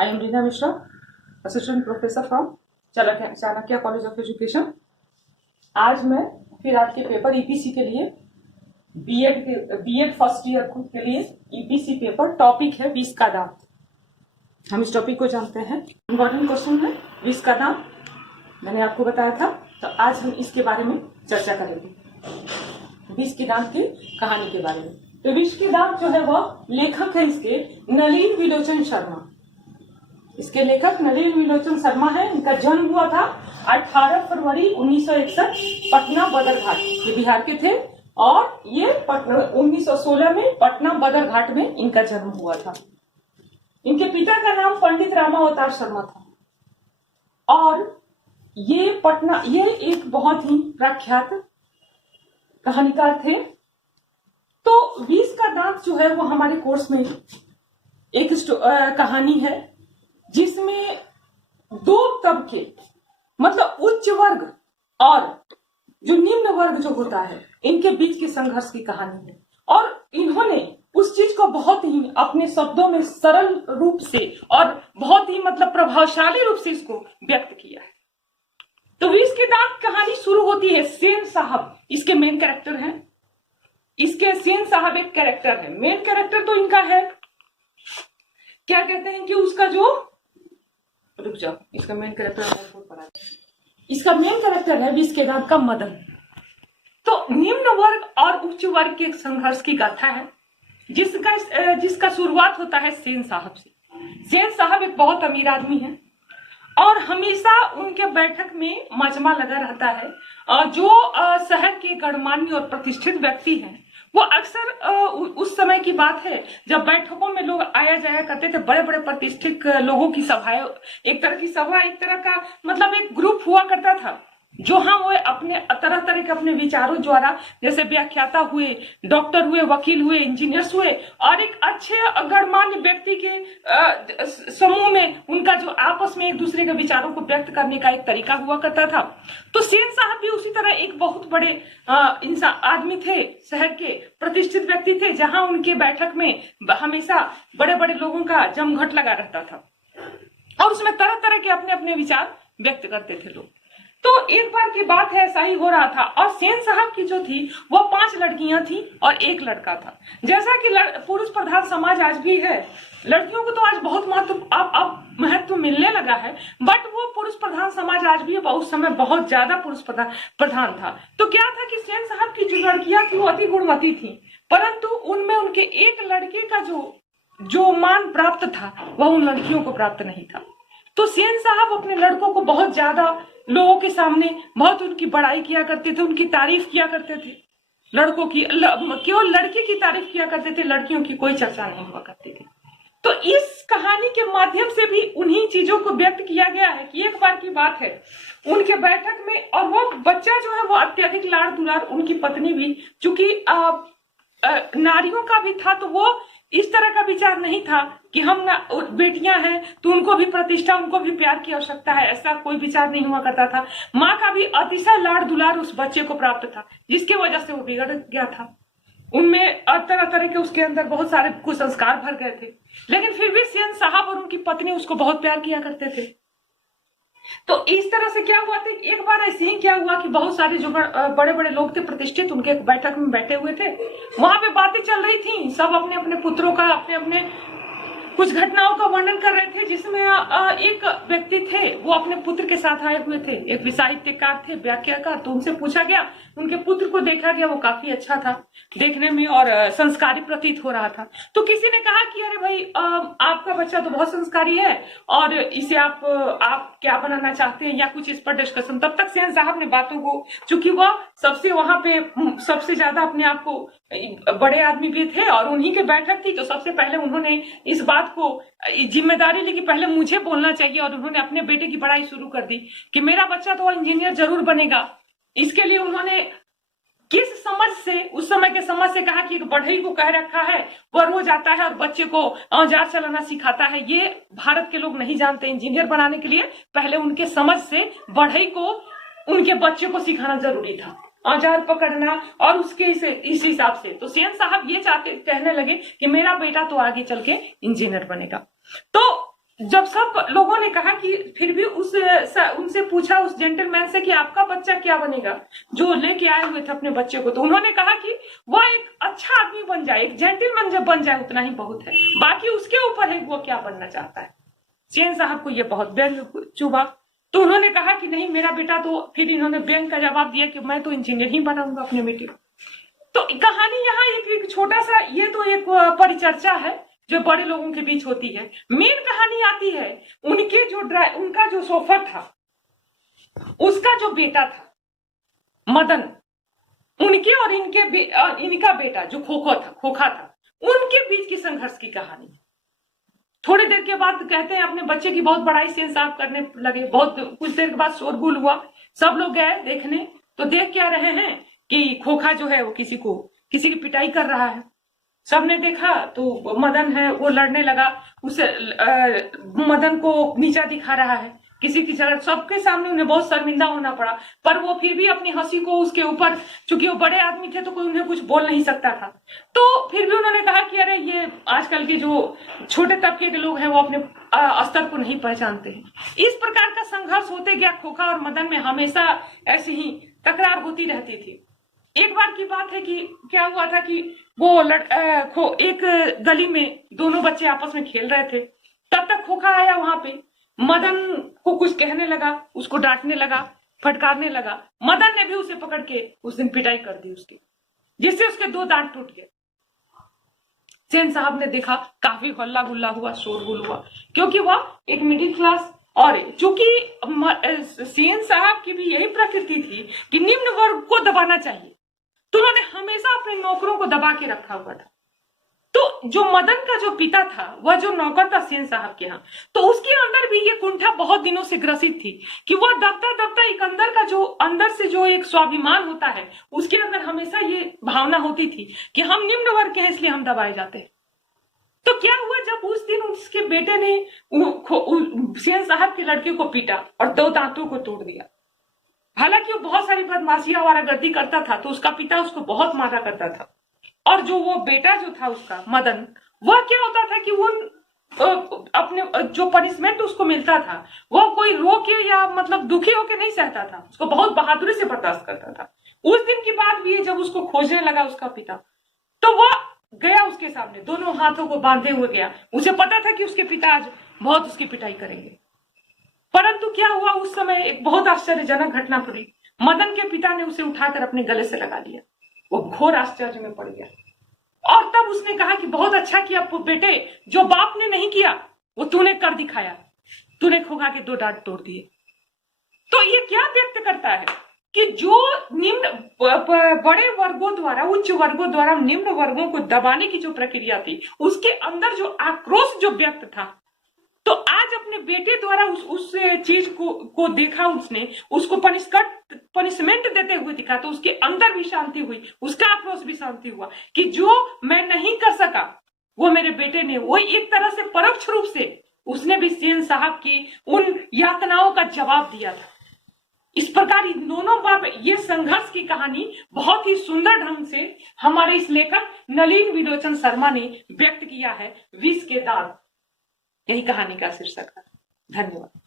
I am Reena Mishra, Assistant Professor from Chanakya college of education. आज मैं फिर आपके पेपर ईपीसी के लिए बीएड फर्स्ट ईयर के लिए ईपीसी पेपर टॉपिक है विष का दांत। हम इस टॉपिक को जानते हैं, इम्पोर्टेंट क्वेश्चन है विष का दांत, मैंने आपको बताया था। तो आज हम इसके बारे में चर्चा करेंगे, विष के दांत की कहानी के बारे में। तो विष के दांत जो है वह लेखक है इसके नलिन विलोचन शर्मा। इसके लेखक नलिन विलोचन शर्मा है। इनका जन्म हुआ था 18 फरवरी 1961 पटना बदरघाट, ये बिहार के थे, और ये 1916 में पटना बदरघाट में इनका जन्म हुआ था। इनके पिता का नाम पंडित रामावतार शर्मा था और ये एक बहुत ही प्रख्यात कहानीकार थे। तो विष का दांत जो है वो हमारे कोर्स में एक कहानी है जिसमें दो तबके, मतलब उच्च वर्ग और जो निम्न वर्ग जो होता है, इनके बीच के संघर्ष की कहानी है। और इन्होंने उस चीज को बहुत ही अपने शब्दों में सरल रूप से और बहुत ही मतलब प्रभावशाली रूप से इसको व्यक्त किया है। तो विष के दांत कहानी शुरू होती है, सेन साहब इसके मेन कैरेक्टर हैं। इसके सेन साहब एक कैरेक्टर है, मेन कैरेक्टर तो इनका है, क्या कहते हैं कि उसका जो, रुक जाओ, इसका मेन कैरेक्टर इसका मेन कैरेक्टर है विष के दांत का मदन। तो निम्न वर्ग और उच्च वर्ग के संघर्ष की गाथा है जिसका शुरुआत होता है सेन साहब से। सेन साहब एक बहुत अमीर आदमी है और हमेशा उनके बैठक में मजमा लगा रहता है। जो शहर के गणमान्य और प्रतिष्ठित व्यक्ति हैं वो अक्सर उस समय की बात है जब बैठकों में लोग आया जाया करते थे, बड़े बड़े प्रतिष्ठित लोगों की सभाएं, एक तरह की सभा, एक तरह का मतलब एक ग्रुप हुआ करता था जो वो अपने तरह तरह के अपने विचारों द्वारा, जैसे व्याख्याता हुए, डॉक्टर हुए, वकील हुए, इंजीनियर्स हुए, और एक अच्छे गणमान्य व्यक्ति के समूह में उनका जो आपस में एक दूसरे के विचारों को व्यक्त करने का एक तरीका हुआ करता था। तो सेन साहब भी उसी तरह एक बहुत बड़े इंसान आदमी थे, शहर के प्रतिष्ठित व्यक्ति थे, जहां उनके बैठक में हमेशा बड़े बड़े लोगों का जमघट लगा रहता था और उसमें तरह तरह के अपने अपने विचार व्यक्त करते थे लोग। तो एक बार की बात है, ऐसा ही हो रहा था और सेन साहब की जो थी वो 5 लड़कियां थी और एक लड़का था। जैसा कि पुरुष प्रधान समाज आज भी है, लड़कियों को तो आज बहुत महत्व मिलने लगा है, बट वो पुरुष प्रधान समाज आज भी है, उस समय बहुत ज्यादा पुरुष प्रधान था। तो क्या था कि सेन साहब की जो लड़कियां थी वो अति गुणवती थी, परंतु उनमें उनके एक लड़के का जो मान प्राप्त था वह उन लड़कियों को प्राप्त नहीं था। तो सेन साहब अपने लड़कों को बहुत ज्यादा लोगों के सामने बहुत उनकी बड़ाई किया करते थे, उनकी तारीफ किया करते थे। लड़कों की केवल लड़की की तारीफ किया करते थे, लड़कियों की कोई चर्चा नहीं हुआ करती थी। तो इस कहानी के माध्यम से भी उन्हीं चीजों को व्यक्त किया गया है कि एक बार की बात है उनके बैठक में, और वो बच्चा जो है वो अत्यधिक लाड़ दुलार, उनकी पत्नी भी चूंकि नारियों का भी था, तो वो इस तरह का विचार नहीं था कि हम ना बेटियां हैं तो उनको भी प्रतिष्ठा, उनको भी प्यार की आवश्यकता है, ऐसा कोई विचार नहीं हुआ करता था। माँ का भी अतिशय लाड़ दुलार उस बच्चे को प्राप्त था, जिसकी वजह से वो बिगड़ गया था। उनमें तरह तरह के उसके अंदर बहुत सारे कुसंस्कार भर गए थे, लेकिन फिर भी सेन साहब और उनकी पत्नी उसको बहुत प्यार किया करते थे। तो इस तरह से क्या हुआ था, एक बार ऐसे ही क्या हुआ कि बहुत सारे जो बड़े बड़े लोग थे प्रतिष्ठित, उनके बैठक में बैठे हुए थे, वहां पे बातें चल रही थी, सब अपने अपने पुत्रों का, अपने अपने कुछ घटनाओं का वर्णन कर रहे थे, जिसमें एक व्यक्ति थे वो अपने पुत्र के साथ आए हुए थे, एक साहित्यकार थे, व्याख्याकार। तो उनसे पूछा गया, उनके पुत्र को देखा गया, वो काफी अच्छा था देखने में और संस्कारी प्रतीत हो रहा था। तो किसी ने कहा कि अरे भाई, आपका बच्चा तो बहुत संस्कारी है और इसे आप क्या बनाना चाहते हैं, या कुछ इस पर डिस्कशन। तब तक सेन साहब ने बातों को, चूंकि वह सबसे वहां पे सबसे ज्यादा अपने आप को बड़े आदमी भी थे और उन्हीं की बैठक थी, तो सबसे पहले उन्होंने इस बात को जिम्मेदारी ली कि पहले मुझे बोलना चाहिए, और उन्होंने अपने बेटे की बड़ाई शुरू कर दी कि मेरा बच्चा तो इंजीनियर जरूर बनेगा। इसके लिए उन्होंने किस समझ से, उस समय के समझ से कहा कि एक बढ़ई को कह रखा है, वह रोज आता है और बच्चे को औजार चलाना सिखाता है। ये भारत के लोग नहीं जानते, इंजीनियर बनाने के लिए पहले उनके समझ से बढ़ई को उनके बच्चे को सिखाना जरूरी था, औजार पकड़ना, और उसके इस हिसाब से तो सेन साहब ये कहने लगे कि मेरा बेटा तो आगे चल के इंजीनियर बनेगा। तो जब सब लोगों ने कहा कि फिर भी उनसे पूछा उस जेंटलमैन से कि आपका बच्चा क्या बनेगा, जो लेके आए हुए थे अपने बच्चे को, तो उन्होंने कहा कि वह एक अच्छा आदमी बन जाए, एक जेंटलमैन जब बन जाए उतना ही बहुत है, बाकी उसके ऊपर है वो क्या बनना चाहता है। सेन साहब को ये बहुत व्यंग चुभा, तो उन्होंने कहा कि नहीं मेरा बेटा, तो फिर इन्होंने व्यंग का जवाब दिया कि मैं तो इंजीनियर ही बनाऊंगा अपने बेटे को। तो कहानी यहाँ एक छोटा सा, ये तो एक परिचर्चा है जो बड़े लोगों के बीच होती है। मेन कहानी आती है उनके उनका जो शोफर था, उसका जो बेटा था मदन, उनके और इनका बेटा जो खोखा था, उनके बीच की संघर्ष की कहानी। थोड़ी देर के बाद कहते हैं अपने बच्चे की बहुत बड़ाई सेन साहब करने लगे। बहुत कुछ देर के बाद शोरगुल हुआ, सब लोग गए देखने, तो देख क्या रहे हैं कि खोखा जो है वो किसी की पिटाई कर रहा है। सबने देखा तो मदन है वो लड़ने लगा, उसे मदन को नीचा दिखा रहा है किसी की जगह, सबके सामने उन्हें बहुत शर्मिंदा होना पड़ा। पर वो फिर भी अपनी हंसी को उसके ऊपर, चूंकि वो बड़े आदमी थे तो कोई उन्हें कुछ बोल नहीं सकता था, तो फिर भी उन्होंने कहा कि अरे ये आजकल के जो छोटे तबके के लोग हैं वो अपने स्तर को नहीं पहचानते हैं। इस प्रकार का संघर्ष होते गया खोखा और मदन में, हमेशा ऐसी ही तकरार होती रहती थी। एक बार की बात है कि क्या हुआ था कि वो एक गली में दोनों बच्चे आपस में खेल रहे थे, तब तक खोखा आया वहां पे, मदन को कुछ कहने लगा, उसको डांटने लगा, फटकारने लगा। मदन ने भी उसे पकड़ के उस दिन पिटाई कर दी उसकी, जिससे उसके 2 दांत टूट गए। सेन साहब ने देखा, काफी हल्ला गुल्ला हुआ, शोरगुल हुआ, क्योंकि वह एक मिडिल क्लास, और चूंकि सेन साहब की भी यही प्रकृति थी कि निम्न वर्ग को दबाना चाहिए, तो उन्होंने हमेशा अपने नौकरों को दबा के रखा हुआ था। तो जो मदन का जो पिता था, वह जो नौकर था सेन साहब के यहाँ, तो उसके अंदर भी ये कुंठा बहुत दिनों से ग्रसित थी कि वह दबता दबता एक अंदर से जो एक स्वाभिमान होता है, उसके अंदर हमेशा ये भावना होती थी कि हम निम्न वर्ग के हैं इसलिए हम दबाए जाते हैं। तो क्या हुआ, जब उस दिन उसके बेटे ने सेन साहब के लड़के को पीटा और 2 दांतों को तोड़ दिया। हालांकि वो बहुत सारी बदमाशियां वारागर्दी करता था, तो उसका पिता उसको बहुत मारा करता था। और जो वो बेटा जो था उसका मदन, वह क्या होता था कि वो अपने जो पनिशमेंट उसको मिलता था, वो कोई रो के या मतलब दुखी होके नहीं सहता था, उसको बहुत बहादुरी से बर्दाश्त करता था। उस दिन की बात भी है, जब उसको खोजने लगा उसका पिता, तो वह गया उसके सामने, दोनों हाथों को बांधे हुए गया। उसे पता था कि उसके पिता आज बहुत उसकी पिटाई करेंगे। परंतु क्या हुआ, उस समय एक बहुत आश्चर्यजनक घटना पड़ी। मदन के पिता ने उसे उठाकर अपने गले से लगा लिया। वो घोर आश्चर्य में पड़ गया, और तब उसने कहा कि बहुत अच्छा किया बेटे, जो बाप ने नहीं किया वो तूने कर दिखाया, तूने खोखा के 2 दांत तोड़ दिए। तो ये क्या व्यक्त करता है कि जो निम्न बड़े वर्गों द्वारा, उच्च वर्गों द्वारा निम्न वर्गों को दबाने की जो प्रक्रिया थी, उसके अंदर जो आक्रोश जो व्यक्त था, तो आज अपने बेटे द्वारा उस चीज को देखा, उसने उसको पनिशमेंट देते हुए दिखा, तो उसके अंदर भी शांति हुई, उसका आक्रोश भी शांति हुआ कि जो मैं नहीं कर सका वो मेरे बेटे ने, वो एक तरह से परोक्ष रूप से उसने भी सेन साहब की उन यातनाओं का जवाब दिया था। इस प्रकार दोनों बाप, ये संघर्ष की कहानी बहुत ही सुंदर ढंग से हमारे इस लेखक नलिन विलोचन शर्मा ने व्यक्त किया है। विष के दांत, यही कहानी का शीर्षक है। धन्यवाद।